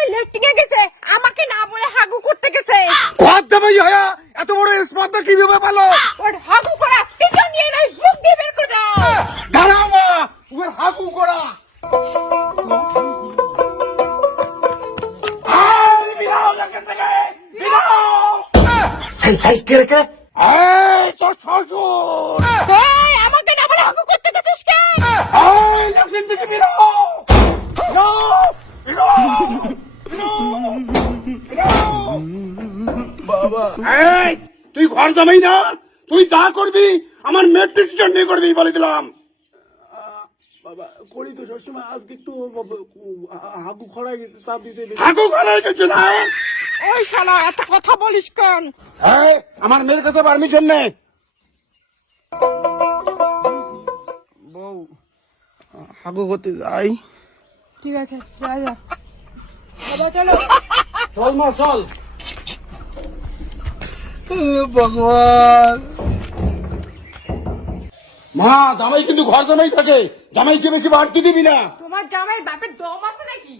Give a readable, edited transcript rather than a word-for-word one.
জামাই লেট্রিং এ গেছে, আমাকে না বলে হাগু করতে গেছে। ঘর জামাই হয়া এত বড় স্পর্ধা কিভাবে পেলো? ওর হাগু করা পিছন দিয়ে নয়, মুখ দিয়ে বের করে দাও। দাঁড়াও মা, ওর হাগু করা। এই বিরাও এখান থেকে, বিরাও। এই কে রে কে? এই তোর শ্বশুর। এই, আমাকে না বলে হাগু করতে গেছিস কেন? এই এখান থেকে বিরাও। বিরাও, বিরাও, বিরাও। বাবা এই তুই ঘর জামাই না, তুই যা করবি আমার মেয়ের ডিসিশন নিয়ে করবি বলে দিলাম। বাবা করি তো সবসময়, আজকে একটু হাগু খড়াই গেছে, চাপ দিছে। হাগু করা গেছে না। ওই শালা এত কথা বলিস কেন? এই আমার মেয়ের কাছে পারমিশন নেই। বউ হাগু করতে যাই। ঠিক আছে, যা যা। বাবা চলো। চল মা চল। ভগবান, মা জামাই কিন্তু ঘর জামাই থাকে, জামাইকে বেশি বাড়তি দিবি না। তোমার জামাই বাপের দম আছে নাকি?